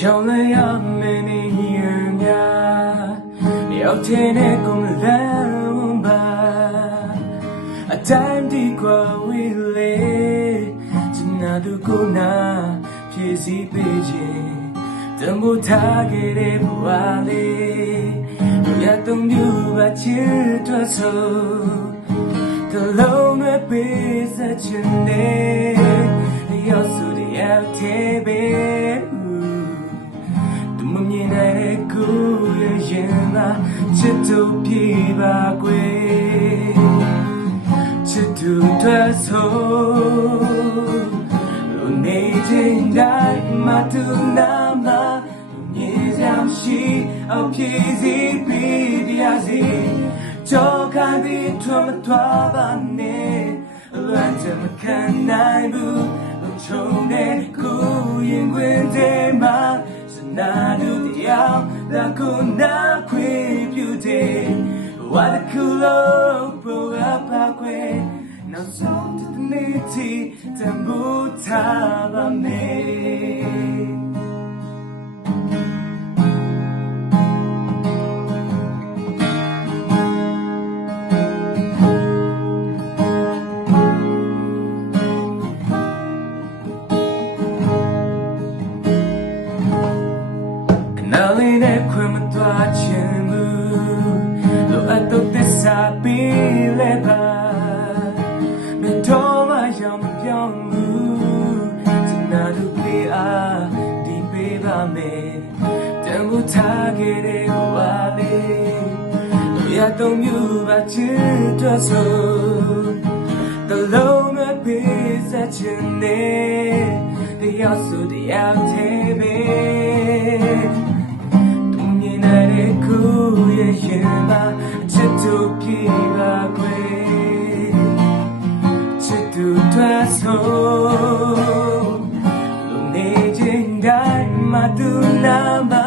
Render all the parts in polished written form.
想了要没你人呀，聊天的公人吧，但地瓜为了，只拿都够拿，撇西北京，等不他给的不完的，不要动就把钱抓走，等老暖被在前的，要说的要特别。မြင်တဲ့ကိုယ်ရဲ့ရင်မှာချစ်သူပြေပါကွယ်ချစ်သူတွေ့ဆိုလူနေခြင်းတိုင်းမှာသူနာမှာမြင်စရာရှိအောင်ဖြည့်စည်ပြီးပြစီကြောခိုင်းပြီးထွန်းမသွားပါနဲ့လွမ်းချင်မခံနိုင်ဘူးလုံချုံတဲ့ကိုယ်ရင်ခွင်တဲ့မှာနာလူတရားလာကိုနာခွေပြူတဲ့ဝါဒကူလို့ပေါ်ပါခွေနောက်ဆုံးတနေ့တီတမှုထားပါမယ်နာလင်းနဲ့ခွင့်မသွားချင်ဘူးလိုအပ်တော့သစ္စာပေးလဲပါမတော်မရောက်မပြောင်းဘူးစနာတို့ပြေအားဒီပေးပါမယ်တန်ဖို့ထားခဲ့တဲ့ဝါလေးလိုရတော့မျိုးပါချစ်တော့ဆိုတလုံးနဲ့ပေးဆက်ချင်တဲ့တရားဆိုတရားသေးပဲရင်ပါချစ်သူပြေပါကွယ်ချစ်သူတွေ့ဆိုလူနေခြင်းတိုင်းမှာသူနာမှာ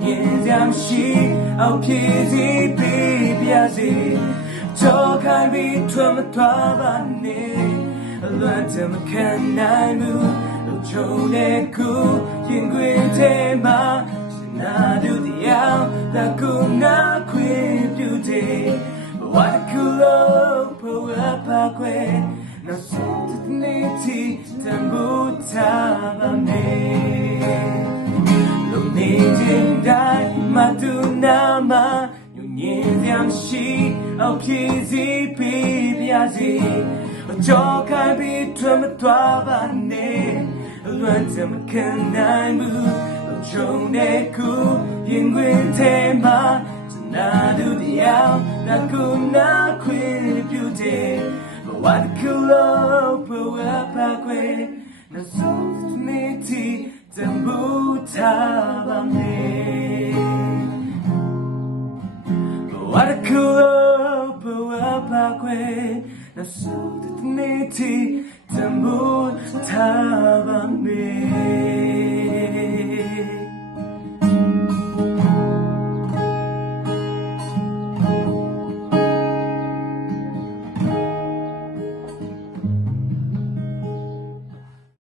မြင်စရာရှိအောင်ဖြည့်စည်ပေးပြစေကြောခိုင်းပြီးထွက်မသွားပါနဲ့လွမ်းချင်မခံနိုင်ဘူးလူချုံတဲ့ကိုရင်ခွင်ထဲမှာနာดูတရားလာကိုနာခွေပြူတဲ့ဝါကူလို့ပေါ်ပါကွယ်နောက်ဆုံးတနေ့တီတန်ဖို့ထားပါမယ်လုံနေခြင်းတိုင်းမှာသူနာမှာညဉ့်ညံရှိအောင်ဖြည့်စည်ပေးပြစီကြောခိုင်းပြီးထွက်မသွားပါနဲ့လွမ်းချင်မခံနိုင်ဘူးချုံတဲ့ကူရင်ခွင်ထဲမှာစနာတို့တရားငါကိုနာခွေပြူတဲ့ဝါဒကူလို့ပေါ်ပါကွယ်နောက်ဆုံးနေ့တီတမှုထားပါမယ်ဝါဒကူလို့ပေါ်ပါကွယ်နောက်ဆုံးနေ့တီတမှုထားပါမယ်